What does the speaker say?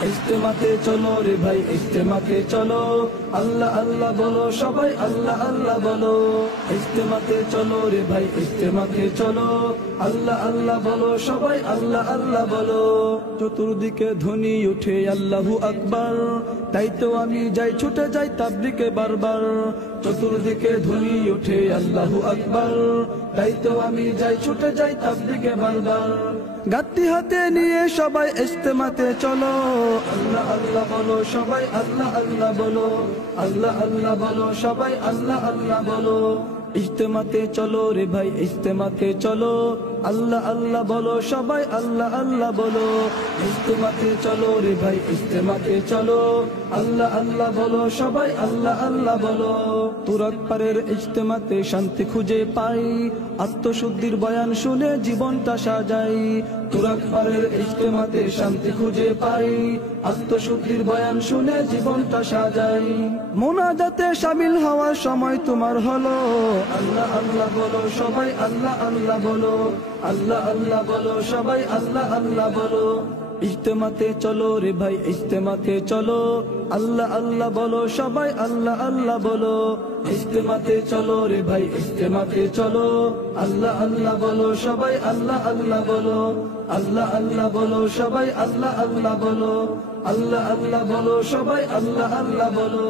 ইজতেমাতে চলো রে ভাই ইজতেমাতে চলো, আল্লাহ আল্লাহ বলো সবাই আল্লাহ আল্লাহ বলো। ইজতেমাতে চলো রে ভাই ইজতেমাতে চলো, আল্লাহ আল্লাহ বলো সবাই আল্লাহ আল্লাহ বলো। চতুর্দিকে ধ্বনি উঠে আল্লাহু আকবার, তাই তো আমি যাই ছুটে যাই তাবলিগে বারবার। চতুর্দিকে ধ্বনি উঠে আল্লাহু আকবার, তাই তো আমি যাই ছুটে যাই তাবলিগে বারবার। গাত্তি হাতে নিয়ে সবাই ইজতেমাতে চলো, আল্লাহ আল্লাহ বলো সবাই আল্লাহ আল্লাহ বলো। আল্লাহ আল্লাহ বলো সবাই আল্লাহ আল্লাহ বলো। ইজতেমাতে চলো রে ভাই ইজতেমাতে চলো, আল্লাহ আল্লাহ বলো সবাই আল্লাহ আল্লাহ বলো। ইজতেমাতে চলো রে ভাই ইজতেমাতে চলো, আল্লাহ আল্লাহ বলো সবাই আল্লাহ আল্লাহ বলো। তুরাগ পারের ইজতেমাতে শান্তি খুঁজে পাই, আত্মশুদ্ধির বয়ান শুনে জীবনটা সাজাই। তুরাগ পারের ইজতেমাতে শান্তি খুঁজে পাই, আত্মশুদ্ধির বয়ান শুনে জীবনটা সাজাই। মোনাজাতে শামিল হওয়ার সময় তোমার হলো, আল্লাহ আল্লাহ বলো সবাই আল্লাহ আল্লাহ বলো। আল্লাহ আল্লাহ বলো সবাই আল্লাহ আল্লাহ বলো। ইজতেমাতে চলো রে ভাই ইজতেমাতে চলো, আল্লাহ আল্লাহ বলো সবাই আল্লাহ আল্লাহ বলো। ইজতেমাতে চলো রে ভাই ইজতেমাতে চলো, আল্লাহ আল্লাহ বলো সবাই আল্লাহ আল্লাহ বলো। আল্লাহ আল্লাহ বলো সবাই আল্লাহ আল্লাহ বলো। আল্লাহ আল্লাহ বলো সবাই আল্লাহ আল্লাহ বলো।